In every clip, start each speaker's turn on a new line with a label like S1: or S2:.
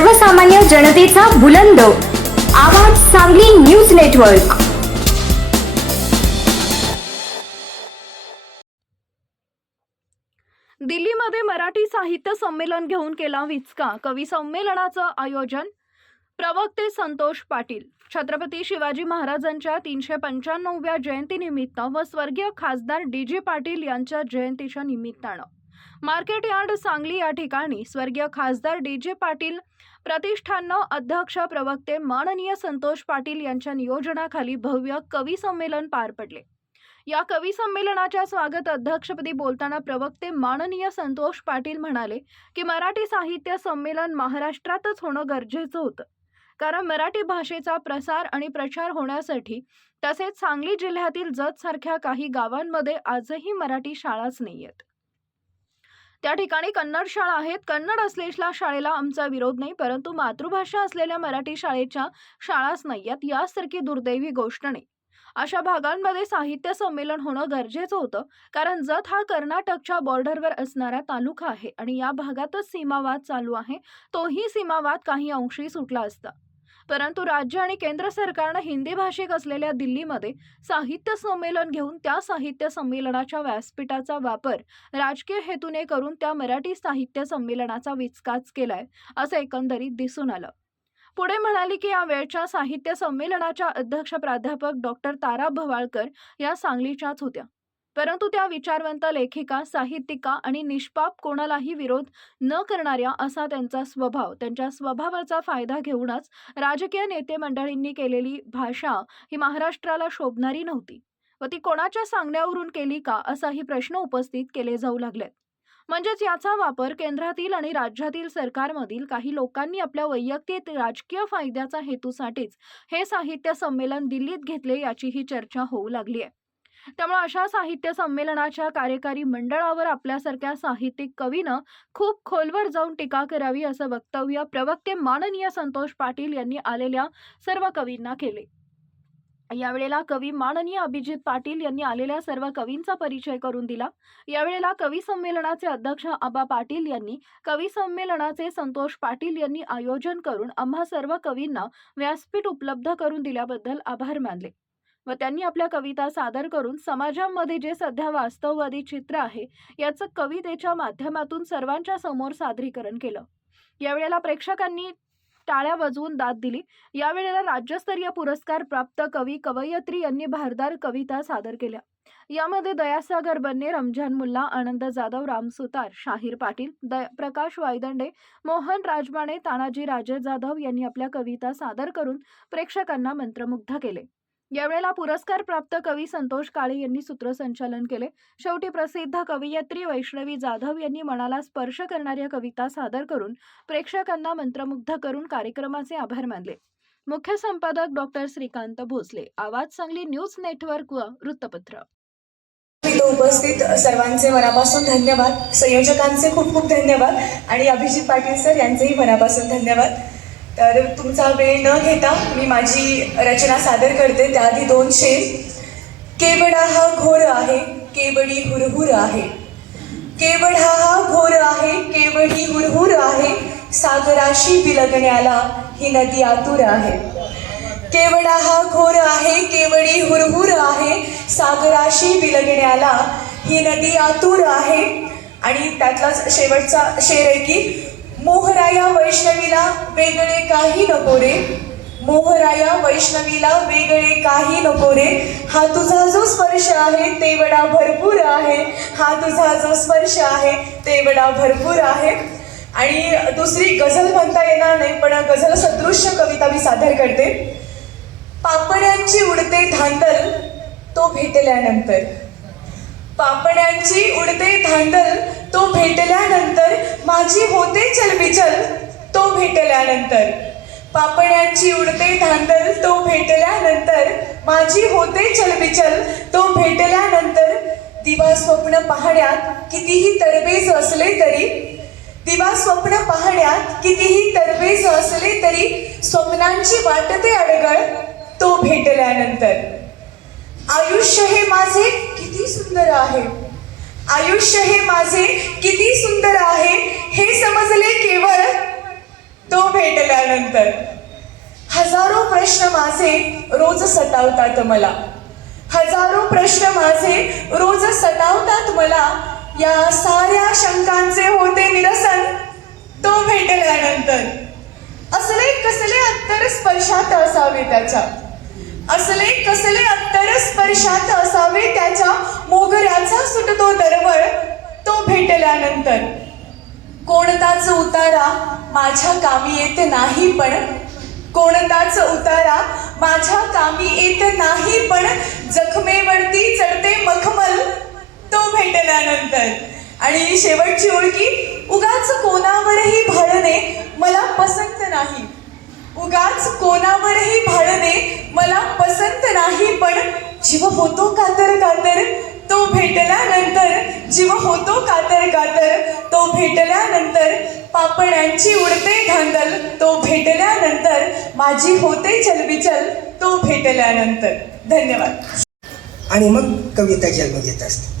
S1: सर्वसामान्य जनतेचा बुलंद. आवाज सांगली न्यूज नेटवर्क.
S2: दिल्लीमध्ये मराठी साहित्य संमेलन घेऊन केला विचका. कवी संमेलनाचं आयोजन प्रवक्ते संतोष पाटील. छत्रपती शिवाजी महाराजांच्या तीनशे पंच्याण्णवव्या जयंतीनिमित्त व स्वर्गीय खासदार डी जे पाटील यांच्या जयंतीच्या निमित्तानं. मार्केट यार्ड सांगली या ठिकाणी स्वर्गीय खासदार डी जे पाटील प्रतिष्ठाननं अध्यक्ष प्रवक्ते माननीय संतोष पाटील यांच्या नियोजनाखाली भव्य कवी संमेलन पार पडले. या कवी संमेलनाच्या स्वागत अध्यक्षपदी बोलताना प्रवक्ते माननीय संतोष पाटील म्हणाले की मराठी साहित्य संमेलन महाराष्ट्रातच होणं गरजेचं होतं. कारण मराठी भाषेचा प्रसार आणि प्रचार होण्यासाठी तसेच सांगली जिल्ह्यातील जतसारख्या काही गावांमध्ये आजही मराठी शाळाच नाही आहेत त्या ठिकाणी कन्नड शाळा आहेत. कन्नड असलेल्या शाळेला आमचा विरोध नाही परंतु मातृभाषा असलेल्या मराठी शाळेच्या शाळाच नाही यात यासारखी दुर्दैवी गोष्ट नाही. अशा भागांमध्ये साहित्य संमेलन होणं गरजेचं होतं कारण जत हा कर्नाटकच्या बॉर्डरवर असणारा तालुका आहे आणि या भागातच सीमावाद चालू आहे. तोही सीमावाद काही अंशी सुटला असता. परंतु राज्य आणि केंद्र सरकारनं हिंदी भाषिक असलेल्या दिल्लीमध्ये साहित्य संमेलन घेऊन त्या साहित्य संमेलनाच्या व्यासपीठाचा वापर राजकीय हेतूने करून त्या मराठी साहित्य संमेलनाचा विचकाच केलाय असं एकंदरीत दिसून आलं. पुढे म्हणाले की या वेळच्या साहित्य संमेलनाच्या अध्यक्ष प्राध्यापक डॉक्टर तारा भवाळकर या सांगलीच्याच होत्या. परंतु त्या विचारवंत लेखिका साहित्यिका आणि निष्पाप कोणालाही विरोध न करणाऱ्या असा त्यांचा स्वभाव त्यांच्या स्वभावाचा फायदा घेऊनच राजकीय नेते मंडळींनी केलेली भाषा ही महाराष्ट्राला शोभणारी नव्हती. व ती कोणाच्या सांगण्यावरून केली का असाही प्रश्न उपस्थित केले जाऊ लागलेत. म्हणजेच याचा वापर केंद्रातील आणि राज्यातील सरकारमधील काही लोकांनी आपल्या वैयक्तिक राजकीय फायद्याचा हेतूसाठीच हे साहित्य संमेलन दिल्लीत घेतले याचीही चर्चा होऊ लागली आहे त्यामुळे अशा साहित्य संमेलनाच्या कार्यकारी मंडळावर आपल्यासारख्या साहित्यिक कवीनं खूप खोलवर जाऊन टीका करावी असं वक्तव्य प्रवक्ते माननीय संतोष पाटील यांनी आलेल्या सर्व कवींना केले. यावेळेला कवी माननीय अभिजित पाटील यांनी आलेल्या सर्व कवींचा परिचय करून दिला. यावेळेला कवी संमेलनाचे अध्यक्ष आबा पाटील यांनी कवी संमेलनाचे संतोष पाटील यांनी आयोजन करून आम्हा सर्व कवींना व्यासपीठ उपलब्ध करून दिल्याबद्दल आभार मानले. व त्यांनी आपल्या कविता सादर करून समाजामध्ये जे सध्या वास्तववादी चित्र आहे याचं कवितेच्या माध्यमातून सर्वांच्या समोर सादरीकरण केलं. यावेळेला प्रेक्षकांनी टाळ्या वाजवून दाद दिली. यावेळेला राज्यस्तरीय पुरस्कार प्राप्त कवी कवयित्री यांनी भारदार कविता सादर केल्या. यामध्ये दयासागर बन्ने रमजान मुल्ला आनंद जाधव राम सुतार शाहीर पाटील द प्रकाश वायदंडे मोहन राजमाणे तानाजी राजे जाधव यांनी आपल्या कविता सादर करून प्रेक्षकांना मंत्रमुग्ध केले. यावेळेला पुरस्कार प्राप्त कवी संतोष काळे यांनी सूत्रसंचालन केले. शेवटी प्रसिद्ध कवयित्री वैष्णवी जाधव यांनी मनाला स्पर्श करणाऱ्या कविता सादर करून प्रेक्षकांना मंत्रमुग्ध करून कार्यक्रमाचे आभार मानले. मुख्य संपादक डॉक्टर श्रीकांत भोसले आवाज सांगली न्यूज नेटवर्क व वृत्तपत्र.
S3: उपस्थित सर्वांचे मनापासून धन्यवाद. संयोजकांचे खूप खूप धन्यवाद आणि अभिजित पाटील सर यांचेही मनापासून धन्यवाद. तर तुमचा वेळ न घेता मी माझी रचना सादर करते. त्याआधी दोन शेर. केवडा हा घोर आहे केवडी हुरहुर आहे. केवढा हा घोर आहे केवढी हुरहुर आहे. सागराशी बिलगण्याला ही नदी आतुर आहे. केवडा हा घोर आहे केवडी हुरहुर आहे. सागराशी बिलगण्याला ही नदी आतुर आहे. आणि त्यातलाच शेवटचा शेर आहे की मोहराया वैष्णवीला वेगळे काही नको रे. मोहराया वैष्णवीला वेगळे काही नको रे. हा तुझा जो स्पर्श आहे तेवढा भरपूर आहे. हा तुझा जो स्पर्श आहे तेवढा भरपूर आहे. आणि दुसरी गझल म्हणता येणार नाही पण गझल सदृश्य कविता मी सादर करते. पापण्यांची उडते धांदल तो भेटल्यानंतर. पापण्यांची उडते धांदल तो भेटल्यानंतर माझी होते चलबिचल तो भेटल्यानंतर. पापड्यांची उडते धांदल तो भेटल्यानंतर. माझी होते चलबिचल तो भेटल्यानंतर. दिवा स्वप्न पाहण्यात कितीही तरबेज असले तरी दिवा स्वप्न पाहण्यात कितीही तरबेज असले तरी स्वप्नांची वाटते अडगळ तो भेटल्यानंतर. आयुष्य हे माझे किती सुंदर आहे. आयुष्य हे माझे किती सुंदर आहे हे समजले केवळ तो भेटल्यानंतर. हजारो प्रश्न माझे रोज सतावतात मला. हजारो प्रश्न माझे रोज सतावतात मला. या साऱ्या शंकांचे होते निरसन तो भेटल्यानंतर. असले कसले अत्तर स्पर्शात असावे त्याच्या. असले कसले अत्तर स्पर्शात असावे त्याच्या मोगऱ्याचा दरवळ तो भेटल्यानंतर कोणताच उतारा माझ्या कामी येत नाही पण कोणताच उतारा माझ्या कामी येत नाही पण जखमेवरती चढते मखमल तो भेटल्यानंतर. आणि शेवटची ओळखी उगाच कोणावरही भाळणे मला पसंत नाही. उगाच कोणावरही भाळणे मला पसंत नाही पण जीव होतो कातर कातर तो भेटल्यानंतर जीव होतो कातर कातर तो भेटल्यानंतर पापण्यांची उडते घांदल तो भेटल्यानंतर माझी होते चलबिचल तो भेटल्यानंतर. धन्यवाद.
S4: आणि मग कविता जन्म घेत असते.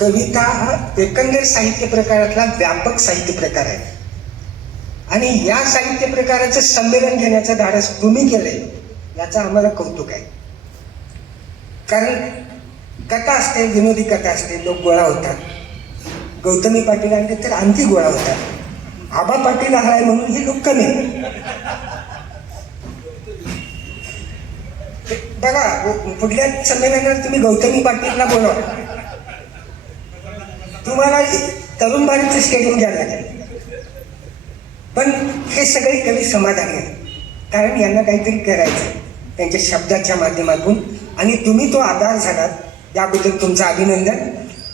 S4: कविता हा एकंदर साहित्य प्रकारातला व्यापक साहित्य प्रकार आहे. आणि या साहित्य प्रकाराचं संमेलन घेण्याचं धाडस तुम्ही केलंय याचं आम्हाला कौतुक आहे. कारण कथा असते विनोदी कथा असते लोक गोळा होतात. गौतमी पाटील आणले तर आणखी गोळा होतात. आबा पाटील हा आहे म्हणून ही लोक कमी बघा पुढल्या संमेलनात तुम्ही गौतमी पाटीलला बोलवा. तुम्हाला तरुण भारतचं स्टेडियम घ्यायला लागेल. पण हे सगळे कवी समाधानी आहेत. कारण यांना काहीतरी करायचं त्यांच्या शब्दाच्या माध्यमातून. आणि तुम्ही तो आधार झालात. याबद्दल तुमचं अभिनंदन.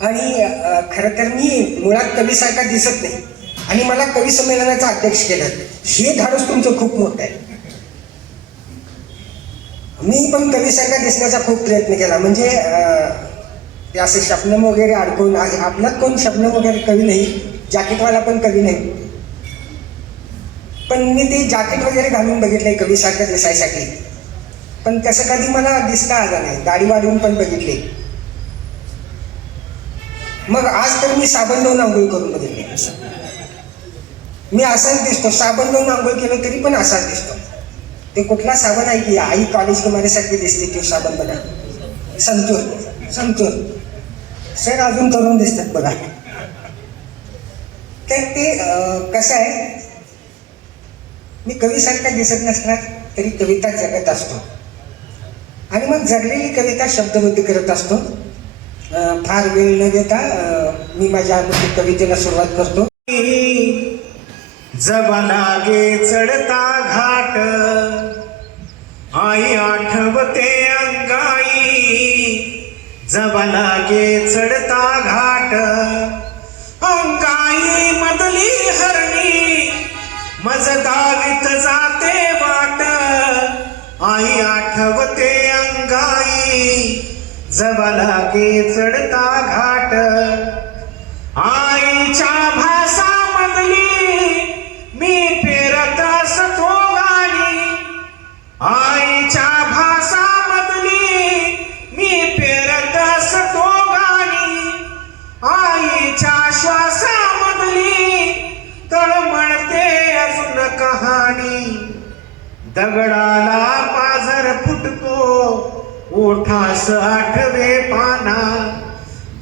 S4: आणि खरं तर मी मुळात कवीसारखा दिसत नाही. आणि मला कवी संमेलनाचा अध्यक्ष केलं हे धाडस तुमचं खूप मोठं आहे. मी पण कवीसारखा दिसण्याचा खूप प्रयत्न केला. म्हणजे ते असे शब्नम वगैरे अडकून आपल्यात कोण शब्नम वगैरे कवी नाही. जॅकेटवाला पण कवी नाही. पण मी ते जॅकेट वगैरे घालून बघितलंय कवीसारखं दिसायसाठी. पण तसं कधी मला दिसता आलं नाही. गाडी वाढवून पण बघितली. मग आज तर मी साबण लावून आंघोळ करून बघितले. मी असाच दिसतो. साबण लावून आंघोळ केलं तरी पण असाच दिसतो. ते कुठला साबण आहे की आई कॉलेज घेण्यासाठी दिसते तो साबण बघा. संतूर. संतूर. सर अजून तरुण दिसतात बघा. तर ते कसं आहे? मी कवीसारखा दिसत नसणार तरी कविता जगत असतो. आणि मग जगलेली कविता शब्दबद्ध करत असतो. फार वेळ न देता मी माझ्या कवितेला सुरुवात करतो.
S5: जबनागे चढता घाट आई आठवते अंगाई. जबनागे चढता घाट अंगाई मधली हरणी. मज दावीत जाते वाट आई आठवते जबलागे चढता घाट. आईच्या भासामधली मी पेरत असतो गाणी. आईच्या भासामधली मी पेरत असतो गाणी. आईच्या श्वासामधली तळमळते अजून कहाणी. दगडाला पाझर फुटतो ओठास आठ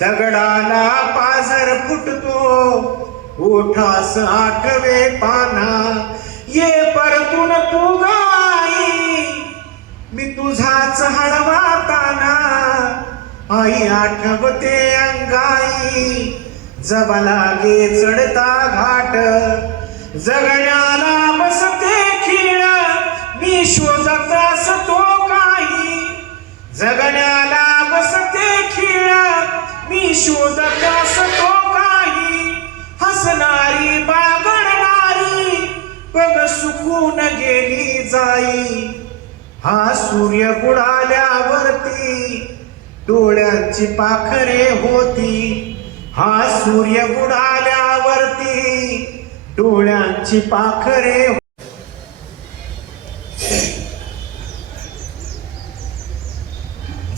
S5: दगडाला पाझर फुटतो. ओठास आठवे पाना. ये परतून तू गाई. मी तुझाच हळवा ताना. आई आठवते अंगाई. जबलागे चढता घाट. जगण्याला बसते खीळ. मी शोध सुकून गेली जाई. हा सूर्य बुडाल्यावरती डोळ्यांची पाखरे होती. हा सूर्य बुडाल्यावरती डोळ्यांची पाखरे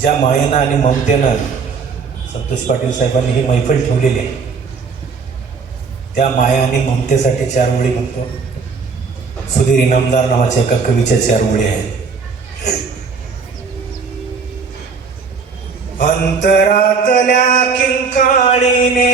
S6: ज्या मायेनं आणि ममतेनं संतोष पाटील साहेबांनी ही मैफल ठेवलेली आहे
S5: त्या माया आणि ममतेसाठी चार ओळी म्हणतो सुधीर इनामदार नावाच्या एका कवीच्या चार मुळे आहेत. अंतरातल्या किंकाळीने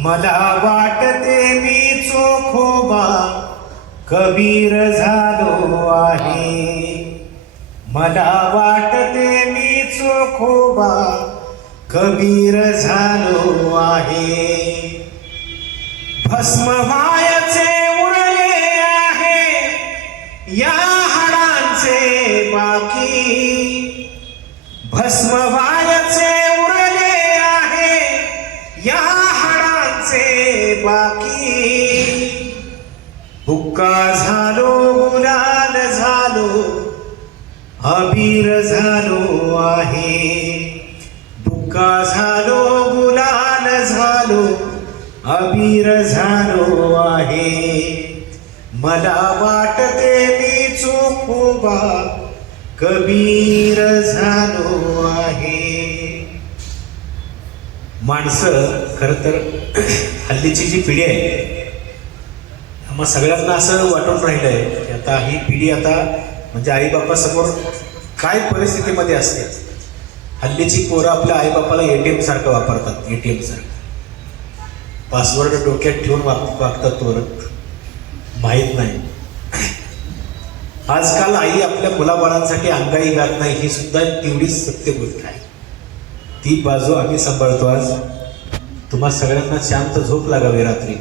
S5: मला वाटते मी चोखोबा कबीर झालो आहे. मला वाटते मी चोखोबा कबीर झालो आहे. भस्म उरले आहे या हाडांचे बाकी. भस्म बाकी. हुक्का झालो गुलाल झालो अबीर झालो आहे. बुक्का झालो गुलाल झालो अबीर झालो आहे. मला वाटते मी चुकूबा कबीर झालो आहे. माणसं खर तर हल्लीची जी पिढी आहे मग सगळ्यांना असं वाटून राहिलं आहे की आता ही पिढी आता म्हणजे आईबापासमोर काय परिस्थितीमध्ये असते? हल्लीची पोरं आपल्या आईबापाला ए टी सारखं वापरतात ए टी सारखं. पासवर्ड डोक्यात ठेवून वाग वागतात पोरं. माहीत नाही. आजकाल आई आपल्या मुलाबाळांसाठी अंगाई घात नाही ही सुद्धा तेवढीच सत्य गोष्ट आहे. ती बाजू आम्ही सांभाळतो आज. तुम्हा सगळ्यांना शांत झोप लागावी रात्री.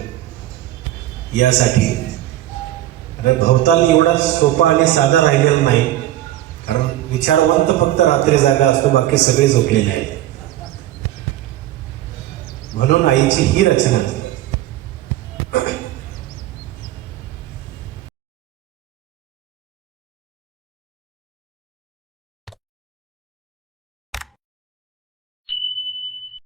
S5: यासाठी अरे भवताल एवढा सोपा आणि साधा राहिलेला नाही कारण विचारवंत फक्त रात्री जागा असतो बाकी सगळे झोपलेले आहेत. म्हणून आईची ही रचना.